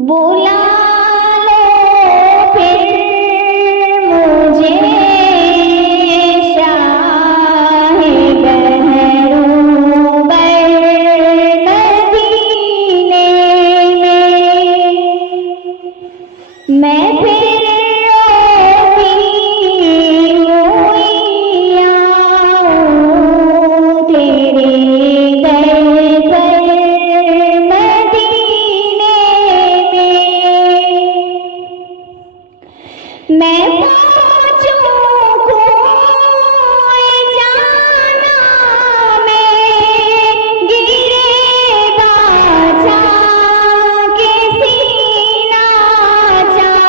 بولا لو پھر مجھے شاہ بحروں بر مدینے میں پھر روتی ہوئی آؤں تیرے در پر مدینے میں پہنچوں کوئی جانا میں گرے باچا کسی ناچاک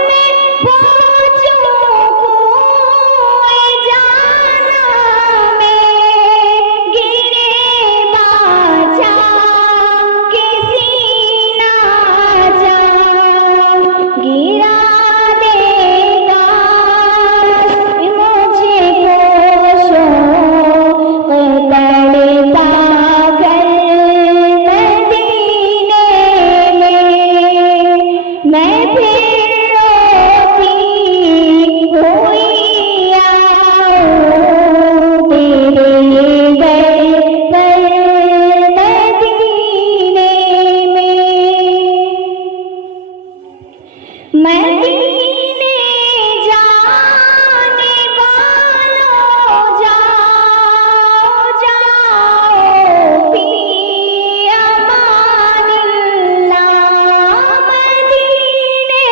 میں پہنچوں کوئی جانا میں گرے باچا کسی ناچاک گرا میں پھر روتی ہوئی آؤں تیرے در پر مدینے مدینے جانے والوں جاؤ جاؤ فی امان اللہ مدینے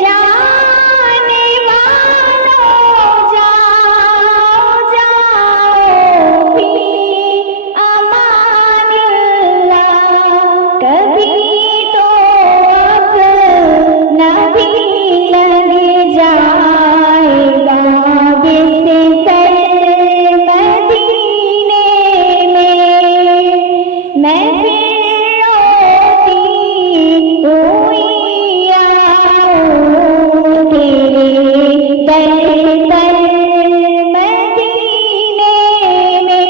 جانے والوں جاؤ جاؤ فی امان اللہ کبھی تو اب نبی لگ جائے گا بستر مدینے میں پھر روتی ہوئی آؤں تیرے در پر مدینے میں